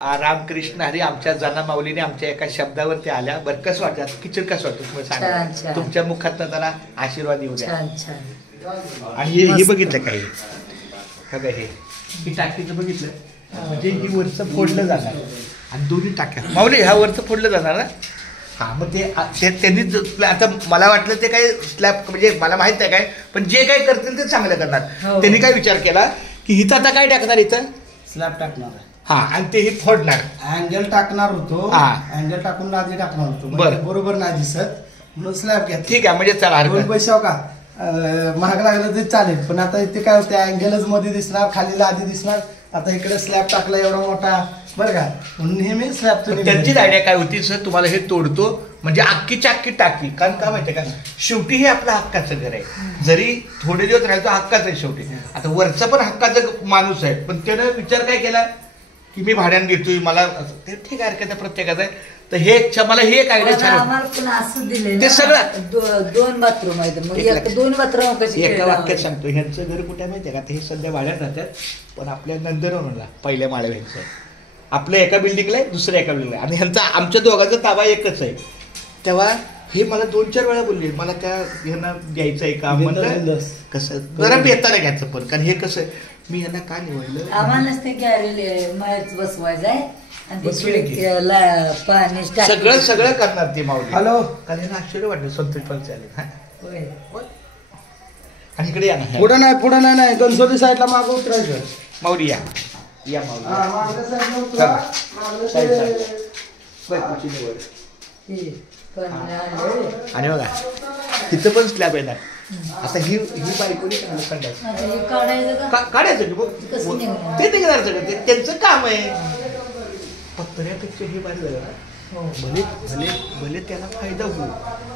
रामकृष्ण हरी आमच्या जना माऊलीने आमच्या एका शब्दावरती आल्या. बरं कसं वाटतं किचन कसं वाटतं तुम्ही सांगा. तुमच्या मुखात जरा आशीर्वाद येऊ द्या. आणि हे बघितलं काही बघा ही टाकीचं बघितलं म्हणजे ही वरचं फोडलं जाणार आणि दोन्ही टाक्या माऊली ह्या वरचं फोडलं जाणार ना. हा मग ते त्यांनी आता मला वाटलं ते काय स्लॅब म्हणजे मला माहित नाही काय पण जे काही करतील ते चांगलं करणार. त्यांनी काय विचार केला की इथं आता काय टाकणार इथं स्लॅब टाकणार हा आणि ते ही फोडणार अँगल टाकणार होतो. अँगल टाकून लादी टाकणार होतो बरोबर नाही दिसत म्हणून स्लॅब घ्या. ठीक आहे म्हणजे चला दोन पैसे का महाग लागलं ते चालेल पण आता इथे काय होते अँगलच मध्ये दिसणार खाली लादी दिसणार. आता इकडे स्लॅब टाकला एवढा मोठा बरं का म्हणून नेहमी स्लॅब. त्यांचीच आयडिया काय होती सर तुम्हाला हे तोडतो म्हणजे अख्खीच्या अख्खी टाकी कारण काय माहितीये का शेवटी हे आपलं हक्काचं घर आहे. जरी थोडे दिवस राहायचं हक्काचं आहे शेवटी. आता वरचा पण हक्काचा माणूस आहे पण त्यानं विचार काय केला की मी भाड्यानं देतोय मला ते ठीक आहे हरकत प्रत्येकाचं आहे. तर हे मला हे एक आयडिया छान ते सगळं दोन बाथरूम आहेत दोन बाथरूम एका वाक्यात सांगतो ह्यांचं घर कुठे माहितीये का हे सध्या भाड्यात राहतात पण आपल्या नंदनवनला पहिल्या माळ्याचं आहे. आपल्या एका बिल्डिंगला आहे दुसऱ्या एका बिल्डिंगला आणि ह्यांचा आमच्या दोघांचा ताबा एकच आहे. तेव्हा हे मला 2-4 वेळा बोलले मला त्या ह्यांना द्यायचं आहे का म्हणलं कसं जरा बेताला घ्यायचं पण कारण हे कसं मी यांना का निवडलं आम्हालाच ते गॅरेज बसवायचं आहे पाणी सगळं करणार ते माऊली. हॅलो कारण यांना आश्चर्य वाटलं संतोष पण चालेल आणि इकडे या ना पुढे नाही गणसोली साईडला मागं उतरायचं. माऊली या माऊली आणि बघा तिथं पण स्लॅब येणार. आता ही बायकोनी काढायचं ते निघणार सगळं ते त्यांचं काम आहे. पत्र्यापेक्षा हे बाहेर झालं ना भले भले भले त्याला फायदा होऊ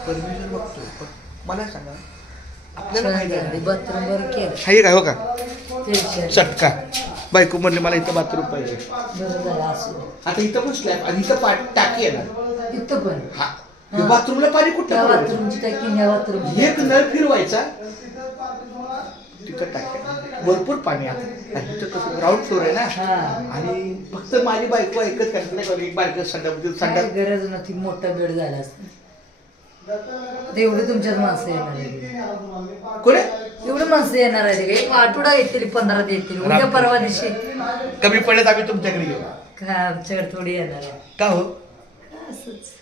परमेश्वर बघतो पण मला सांगा आपल्याला फायदा आहे काय हो का चटका बायको म्हणले मला इथं बाथरूम पाहिजे. आता इथं पण स्लॅब आणि इथं टाकी येणार इथं पण हा बाथरूमला पाणी कुठं एक नळ फिरवायचा तिथं टाक्या भरपूर पाणी. आता इथं कसं ग्राउंड फ्लोर आहे ना आणि फक्त माझी बायको ऐकत काय एक बायको संडास गरज नव्हती मोठा बेड झाला एवढी तुमच्यात माणसं येणार कोण एवढं माणसं येणार आहे एक आठवडा येतील 15 येतील उद्या परवा दिवशी कमी पडत आम्ही तुमच्याकडे घेऊ आमच्याकडे थोडी येणार आहे का हो असंच